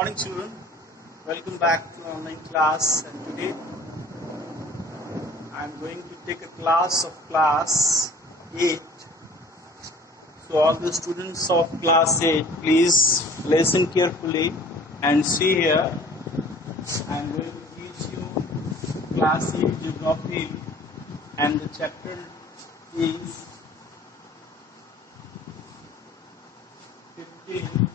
Morning children, welcome back to online class, and today I am going to take a class of class 8. So all the students of class 8, please listen carefully and see here. I am going to teach you class 8 geography, and the chapter is 15.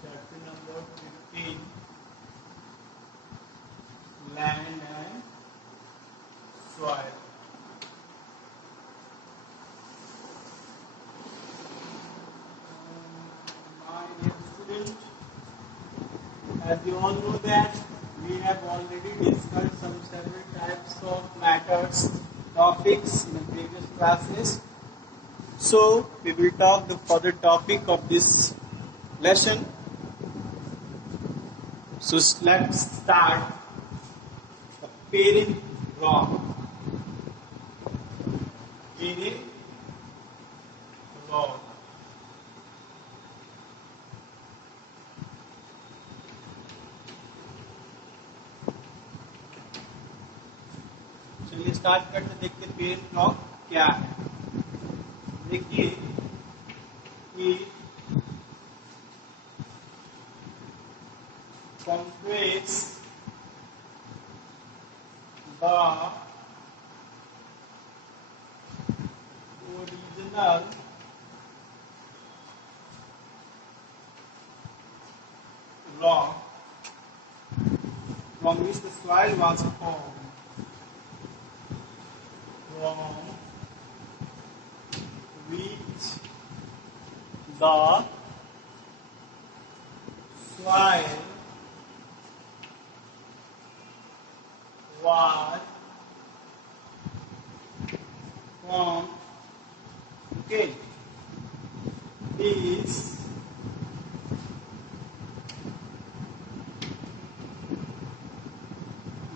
Chapter number 15, land and soil. My dear student, as you all know that we have already discussed some several types of matters, topics in the previous classes. So we will talk the further topic of this lesson. So let's start the parent rock. Parent rock. चलिए start करते देखते parent rock क्या है। देखिए कि compress the original rock from which the soil was formed. From which the soil was formed. Okay, is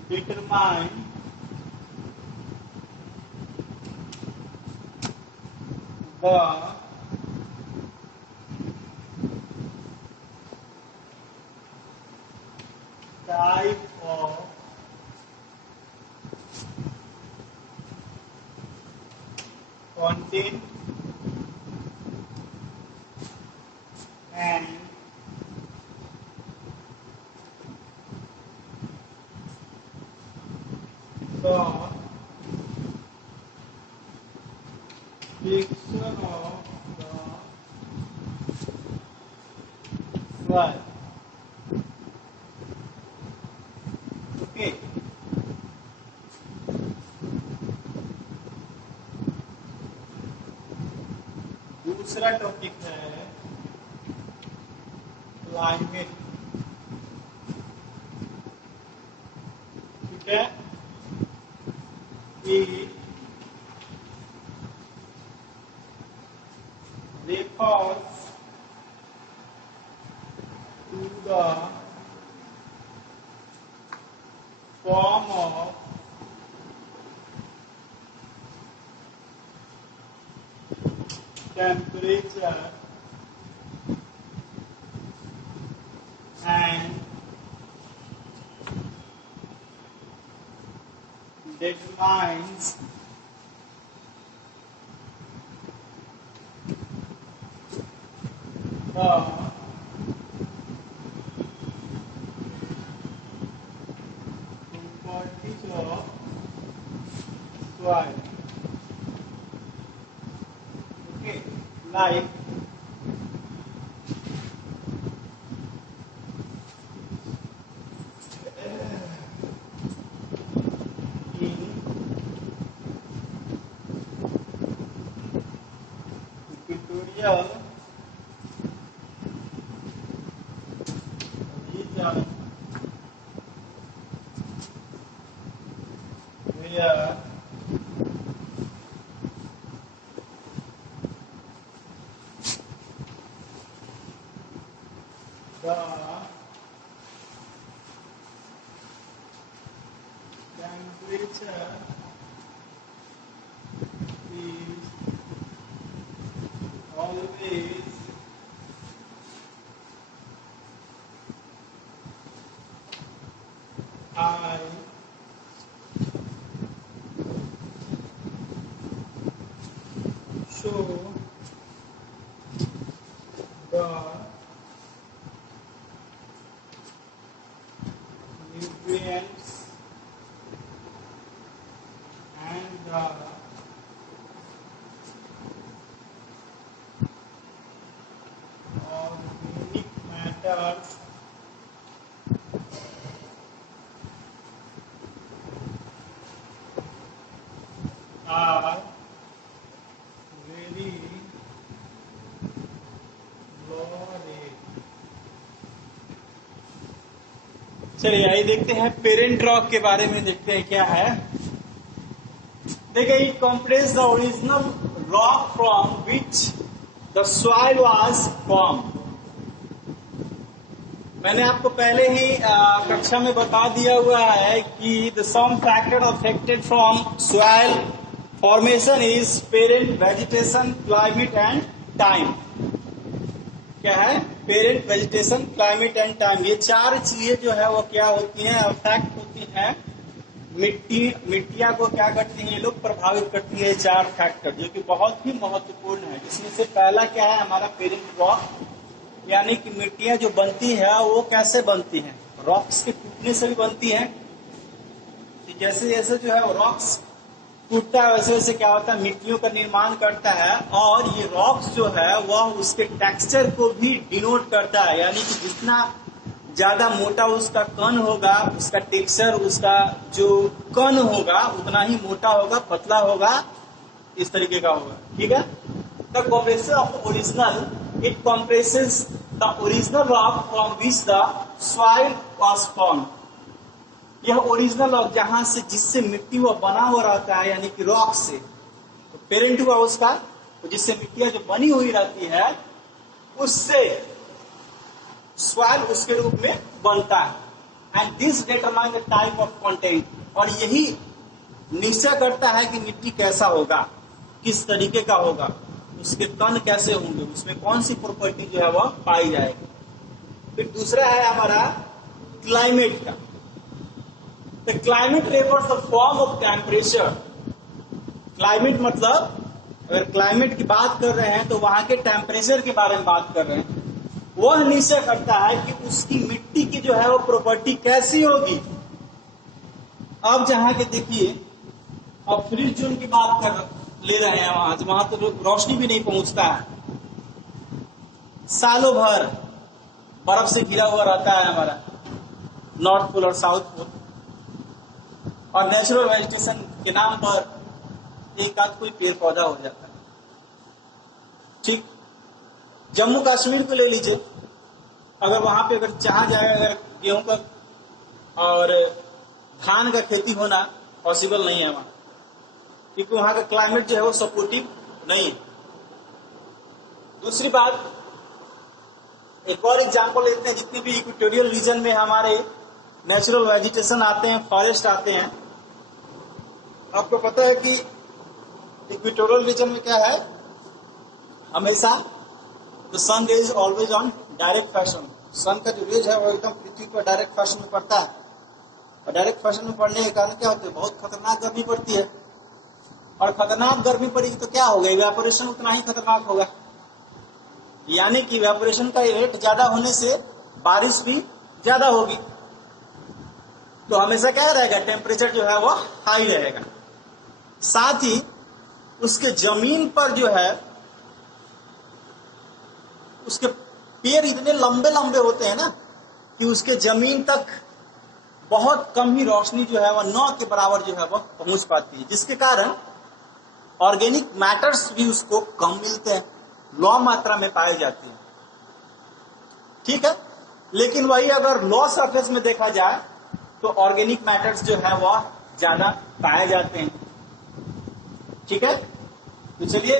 determine the type of content and the fixture of the soil. Okay. दूसरा topic है climate. ठीक है, कि refers to the form of temperature and determines the properties of soil. Okay, like in equatorial region where the temperature is always I show the nutrients and the organic matters are very low rate. चलिए आइए देखते हैं parent rock के बारे में, देखते हैं क्या है। देखिए, it compress the original rock from which the soil was form. मैंने आपको पहले ही कक्षा में बता दिया हुआ है कि the some factor affected from soil formation is parent, vegetation, climate and time. क्या है? Parent, vegetation, climate and time. ये चार चीजें जो है वो क्या होती हैं? अफेक्ट होती हैं। मिट्टियां को क्या करती हैं? ये लोग प्रभावित करती है। चार फैक्टर जो कि बहुत ही महत्वपूर्ण है, जिसमें से पहला क्या है? हमारा पेरेंट रॉक, यानी कि मिट्टियां जो बनती है वो कैसे बनती हैं? रॉक्स के टूटने से भी बनती है। जैसे जैसे जो है रॉक्स टूटता है वैसे वैसे क्या होता है? मिट्टियों का निर्माण करता है। और ये रॉक्स जो है वह उसके टेक्सचर को भी डिनोट करता है, यानी कि जितना ज्यादा मोटा उसका कण होगा, उसका टेक्सचर, उसका जो कण होगा उतना ही मोटा होगा, पतला होगा, इस तरीके का होगा। ठीक है। The compression of original, it compresses the original rock from which the soil was form. यह ओरिजिनल रॉक जहां से, जिससे मिट्टी वो बना हुआ रहता है, यानी कि रॉक से, तो पेरेंट हुआ उसका, तो जिससे मिट्टियां जो बनी हुई रहती है उससे सॉइल उसके रूप में बनता है। And this determine the type of content, और यही निश्चय करता है कि मिट्टी कैसा होगा, किस तरीके का होगा, उसके कण कैसे होंगे, उसमें कौन सी प्रॉपर्टी जो है वह पाई जाएगी। फिर दूसरा है हमारा क्लाइमेट का। The climate refers the form of temperature. Climate मतलब, अगर क्लाइमेट की बात कर रहे हैं तो वहां के टेम्परेचर के बारे में बात कर रहे हैं। वह निश्चय करता है कि उसकी मिट्टी की जो है वो प्रॉपर्टी कैसी होगी। अब जहां के देखिए, अब फ्रीज जोन की बात कर ले रहे हैं, वहां तो रोशनी भी नहीं पहुंचता है, सालों भर बर्फ से घिरा हुआ रहता है हमारा नॉर्थ पोल और साउथ पोल। और नेचुरल वेजिटेशन के नाम पर एक आध कोई पेड़ पौधा हो जाता है। ठीक। जम्मू कश्मीर को ले लीजिए, अगर वहां पे अगर चाहा जाए, अगर गेहूं का और धान का खेती होना पॉसिबल नहीं है वहां, क्योंकि वहां का क्लाइमेट जो है वो सपोर्टिव नहीं है। दूसरी बात, एक और एग्जांपल लेते हैं, जितने भी इक्वेटोरियल रीजन में हमारे नेचुरल वेजिटेशन आते हैं, फॉरेस्ट आते हैं, आपको पता है कि इक्वेटोरियल रीजन में क्या है? हमेशा the sun rays always on direct fashion. Sun का जो रेज है वो एकदम पृथ्वी पर डायरेक्ट फैशन में पड़ता है, और डायरेक्ट फैशन में पड़ने के कारण क्या होता है? बहुत खतरनाक गर्मी पड़ती है। और खतरनाक गर्मी पड़ेगी तो क्या होगा? इवेपोरेशन उतना ही खतरनाक होगा, यानी कि इवेपोरेशन का रेट ज्यादा होने से बारिश भी ज्यादा होगी। तो हमेशा क्या रहेगा? टेम्परेचर जो है वो हाई रहेगा। साथ ही उसके जमीन पर जो है उसके पेड़ इतने लंबे लंबे होते हैं ना कि उसके जमीन तक बहुत कम ही रोशनी जो है वह 9 के बराबर जो है वह पहुंच पाती है, जिसके कारण ऑर्गेनिक मैटर्स भी उसको कम मिलते हैं, लो मात्रा में पाए जाते हैं। ठीक है। लेकिन वही अगर लो सरफेस में देखा जाए तो ऑर्गेनिक मैटर्स जो है वह ज्यादा पाए जाते हैं। ठीक है। तो चलिए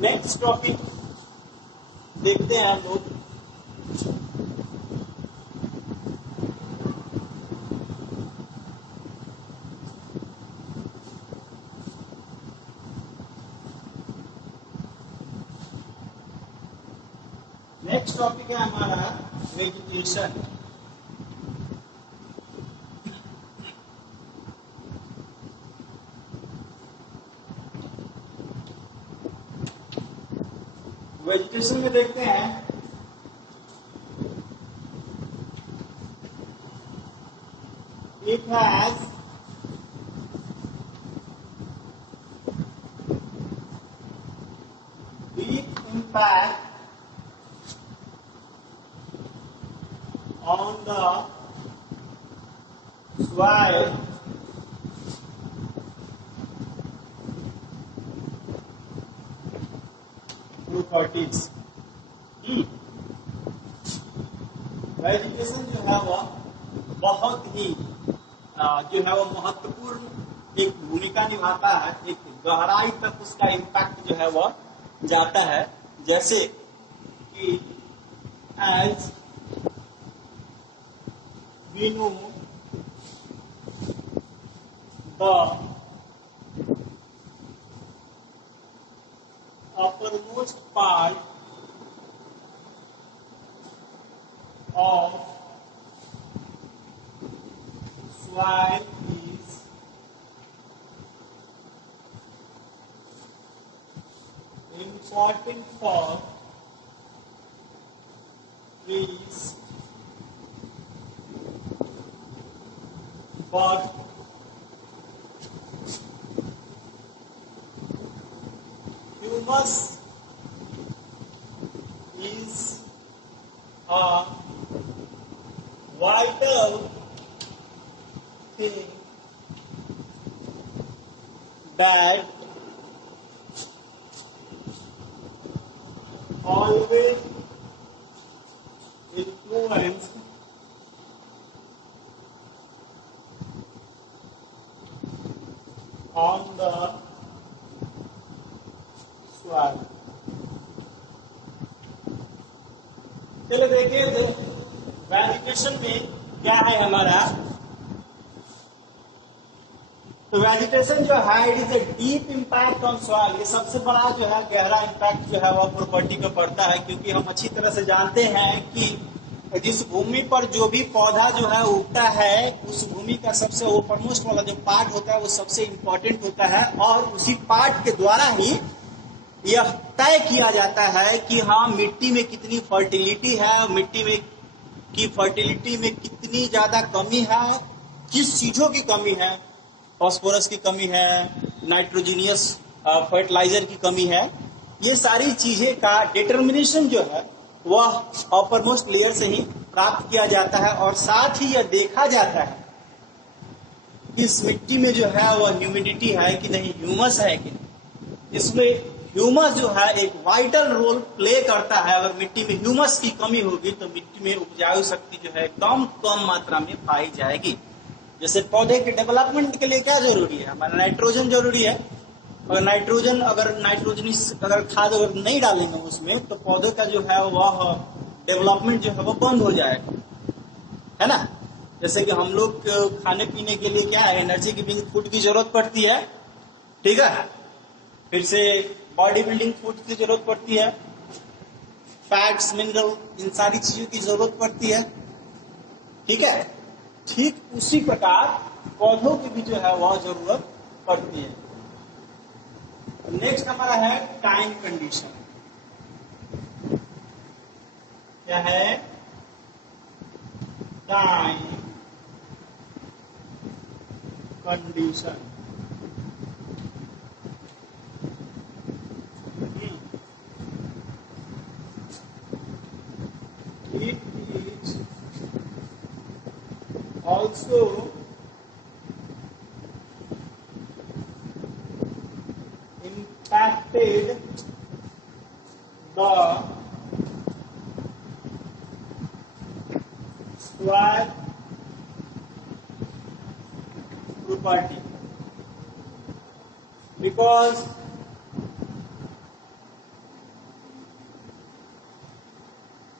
नेक्स्ट टॉपिक देखते हैं हम लोग। नेक्स्ट टॉपिक है हमारा वेजिटेशन। वेजिटेशन में देखते हैं it has deep impact on the soil properties। Vegetation जो है वह बहुत ही जो है वो महत्वपूर्ण एक भूमिका निभाता है, एक गहराई तक उसका इम्पैक्ट जो है वह जाता है। जैसे कि as we know the uppermost part of soil is important for trees, but humus is a vital thing that always influence on the soil। चलो देखिए वेजिटेशन में क्या है हमारा। तो वेजिटेशन जो है it is a deep impact on soil. ये सबसे बड़ा जो है गहरा इम्पैक्ट जो है वह प्रॉपर्टी पे पड़ता है, क्योंकि हम अच्छी तरह से जानते हैं कि जिस भूमि पर जो भी पौधा जो है उगता है उस भूमि का सबसे ऊपरमोस्ट वाला जो पार्ट होता है वो सबसे इम्पोर्टेंट होता है, और उसी पार्ट के द्वारा ही यह तय किया जाता है कि हाँ मिट्टी में कितनी फर्टिलिटी है, मिट्टी में की फर्टिलिटी में कितनी ज्यादा कमी है, किस चीजों की कमी है, फास्फोरस की कमी है, नाइट्रोजीनियस फर्टिलाइजर की कमी है। ये सारी चीजें का डिटर्मिनेशन जो है वह अपर लेयर से ही प्राप्त किया जाता है, और साथ ही यह देखा जाता है कि इस मिट्टी में जो है वह ह्यूमिडिटी है कि नहीं, ह्यूमस है कि नहीं। इसमें ह्यूमस जो है एक वाइटल रोल प्ले करता है। अगर मिट्टी में ह्यूमस की कमी होगी तो मिट्टी में उपजाऊ शक्ति जो है कम मात्रा में पाई जाएगी। जैसे पौधे के डेवलपमेंट के लिए क्या जरूरी है, हमारा नाइट्रोजन जरूरी है। अगर नाइट्रोजन अगर खाद अगर नहीं डालेंगे उसमें तो पौधे का जो है वह डेवलपमेंट जो है वह बंद हो जाएगा, है ना। जैसे कि हम लोग खाने पीने के लिए क्या है, एनर्जी की फूड की जरूरत पड़ती है, ठीक है। फिर से बॉडी बिल्डिंग फूड की जरूरत पड़ती है, फैट्स, मिनरल, इन सारी चीजों की जरूरत पड़ती है, ठीक है। ठीक उसी प्रकार पौधों की भी जो है वह जरूरत पड़ती है। नेक्स्ट हमारा है टाइम कंडीशन। क्या है, time condition. It is also impacted the soil property, because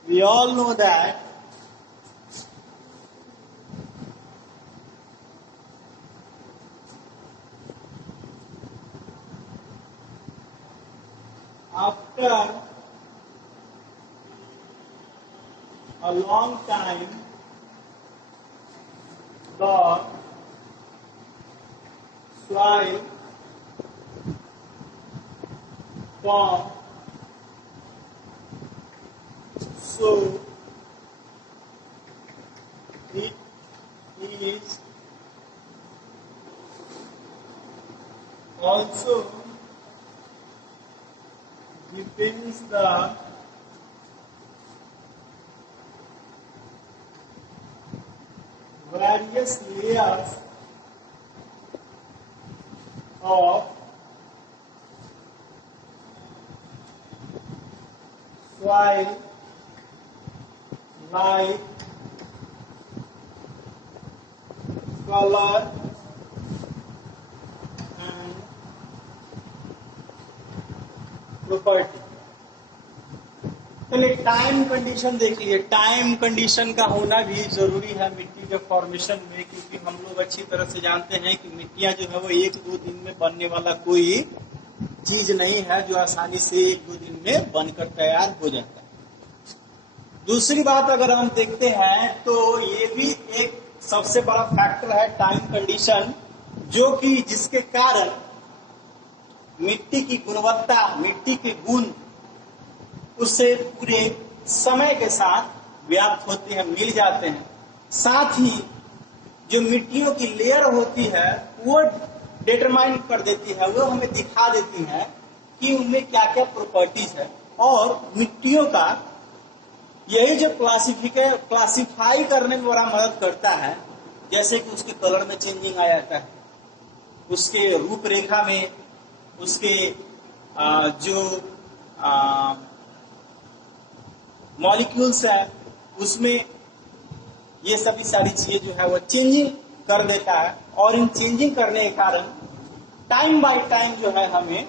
we all know that after a long time the soil form so it is also depends the various layers of soil like color and property. चलिए time condition देख लिए। Time condition का होना भी जरूरी है मिट्टी के फॉर्मेशन में, क्योंकि हम लोग अच्छी तरह से जानते हैं कि मिट्टियां जो है वो 1-2 दिन में बनने वाला कोई चीज नहीं है जो आसानी से 1-2 दिन में बनकर तैयार हो जाता है। दूसरी बात अगर हम देखते हैं तो ये भी एक सबसे बड़ा फैक्टर है टाइम कंडीशन, जो कि जिसके कारण मिट्टी की गुणवत्ता, मिट्टी के गुण उससे पूरे समय के साथ व्याप्त होते हैं, मिल जाते हैं। साथ ही जो मिट्टियों की लेयर होती है वो डिटरमाइन कर देती है, वो हमें दिखा देती है कि उनमें क्या क्या प्रॉपर्टीज है। और मिट्टियों का यही जो क्लासिफाई करने में बड़ा मदद करता है, जैसे कि उसके कलर में चेंजिंग आ जाता है, उसके रूपरेखा में, उसके जो मॉलिक्यूल्स है उसमें, ये सभी सारी चीजें जो है वो चेंजिंग कर देता है। और इन चेंजिंग करने के कारण टाइम बाय टाइम जो है हमें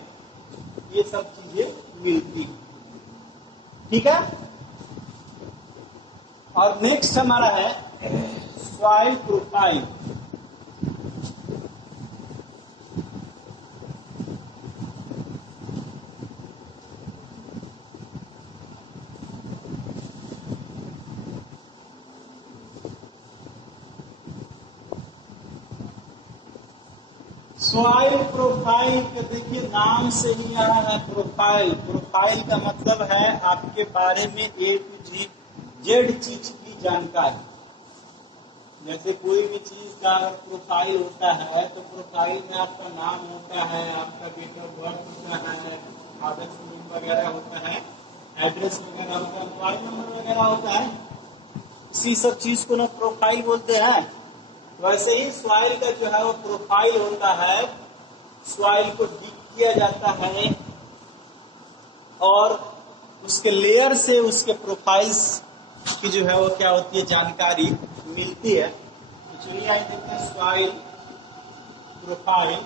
ये सब चीजें मिलती है। ठीक है। और नेक्स्ट हमारा है सॉइल प्रोफाइल। सॉइल प्रोफाइल का देखिए नाम से ही आया है प्रोफाइल। प्रोफाइल का मतलब है आपके बारे में A to Z चीज की जानकारी। जैसे कोई भी चीज का अगर प्रोफाइल होता है तो प्रोफाइल में आपका नाम होता है, आपका डेट ऑफ बर्थ होता है, फादर्स नेम वगैरह होता है, एड्रेस वगैरह होता है, मोबाइल नंबर वगैरह होता है। इसी सब चीज को ना प्रोफाइल बोलते हैं। वैसे ही सॉइल का जो है वो प्रोफाइल होता है। सॉइल को डिग किया जाता है और उसके लेयर से उसके प्रोफाइल्स की जो है वो क्या होती है जानकारी मिलती है। तो चलिए आज देखते हैं soil profile.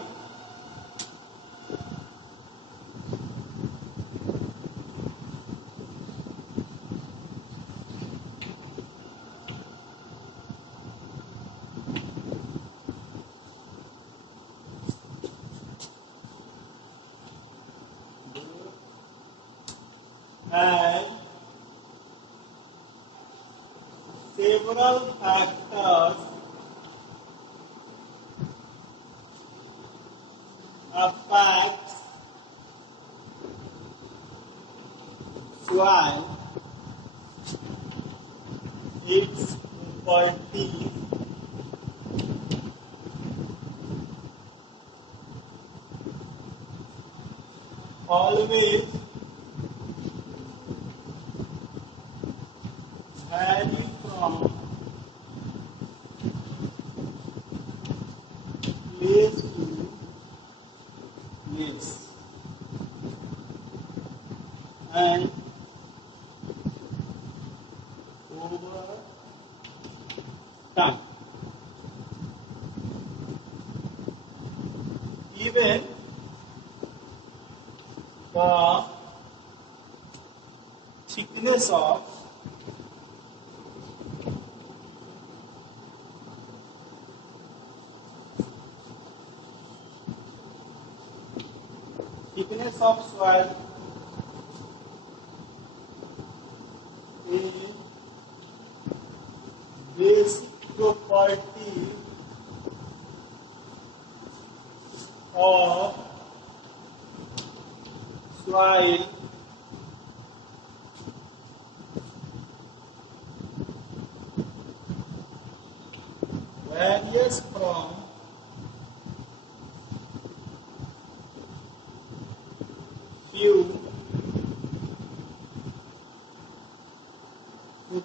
And several factors affect soil, its properties, always vary from place to place and over time. Even the thickness of soil is soil varies from few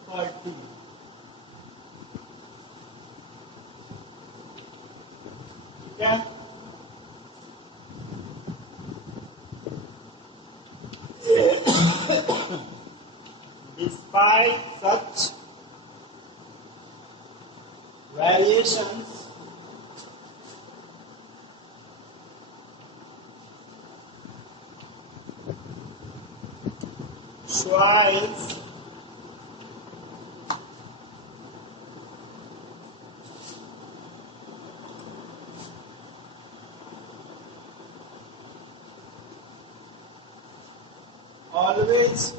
property. ठीक है? Despite such variations, soils always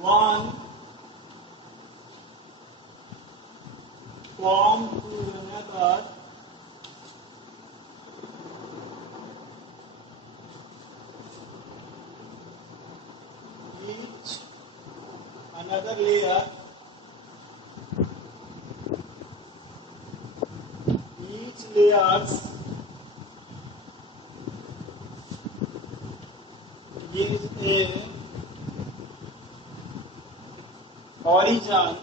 one form to another each another layer each layers gives a origin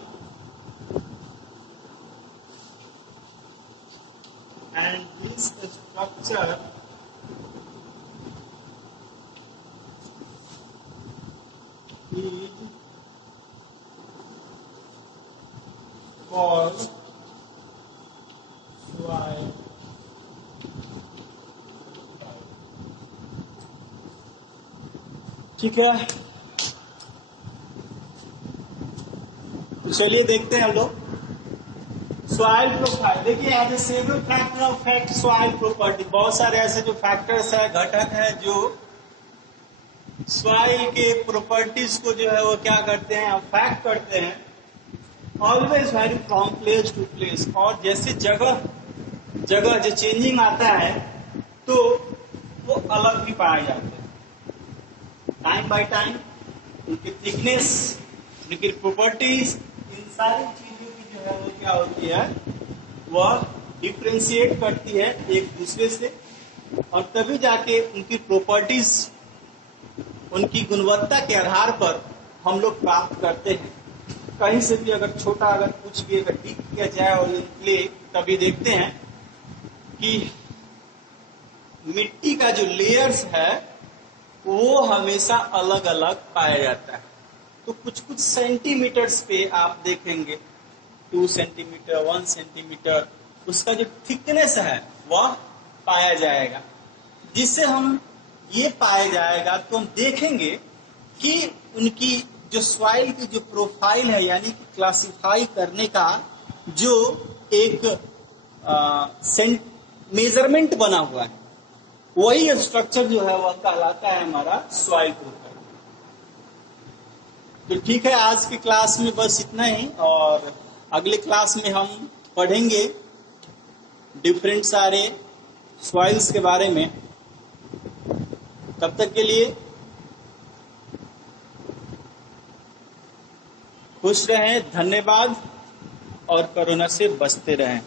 and this structure is called soil. ठीक है, तो चलिए देखते हैं हम लोग सॉइल प्रोफाइल। देखिए as a several factor of fact soil property, बहुत सारे ऐसे जो फैक्टर्स है, घटक है, जो सॉइल के प्रॉपर्टीज को जो है वो क्या करते हैं, अफेक्ट करते हैं। Always vary from place to place, और जैसे जगह जगह जो चेंजिंग आता है तो वो अलग भी पाए जाते हैं। टाइम बाय टाइम उनकी थिकनेस, उनकी प्रॉपर्टीज, इन सारी चीजों की जो है वो क्या होती है, वह डिफ्रेंशिएट करती है एक दूसरे से, और तभी जाके उनकी प्रॉपर्टीज, उनकी गुणवत्ता के आधार पर हम लोग प्राप्त करते हैं। कहीं से भी अगर छोटा अगर कुछ भी अगर टिक किया जाए और ले, तभी देखते हैं कि मिट्टी का जो लेयर्स है वो हमेशा अलग अलग पाया जाता है। तो कुछ कुछ सेंटीमीटर्स पे आप देखेंगे 2 सेंटीमीटर 1 सेंटीमीटर उसका जो थिकनेस है वह पाया जाएगा, जिससे हम ये पाया जाएगा तो हम देखेंगे कि उनकी जो सॉइल की जो प्रोफाइल है, यानी कि क्लासिफाई करने का जो एक मेजरमेंट बना हुआ है, वही स्ट्रक्चर जो है वह कहलाता है हमारा सॉइल प्रोफाइल। तो ठीक है, आज की क्लास में बस इतना ही, और अगले क्लास में हम पढ़ेंगे डिफरेंट सारे सॉइल्स के बारे में। तब तक के लिए खुश रहें, धन्यवाद, और कोरोना से बचते रहें।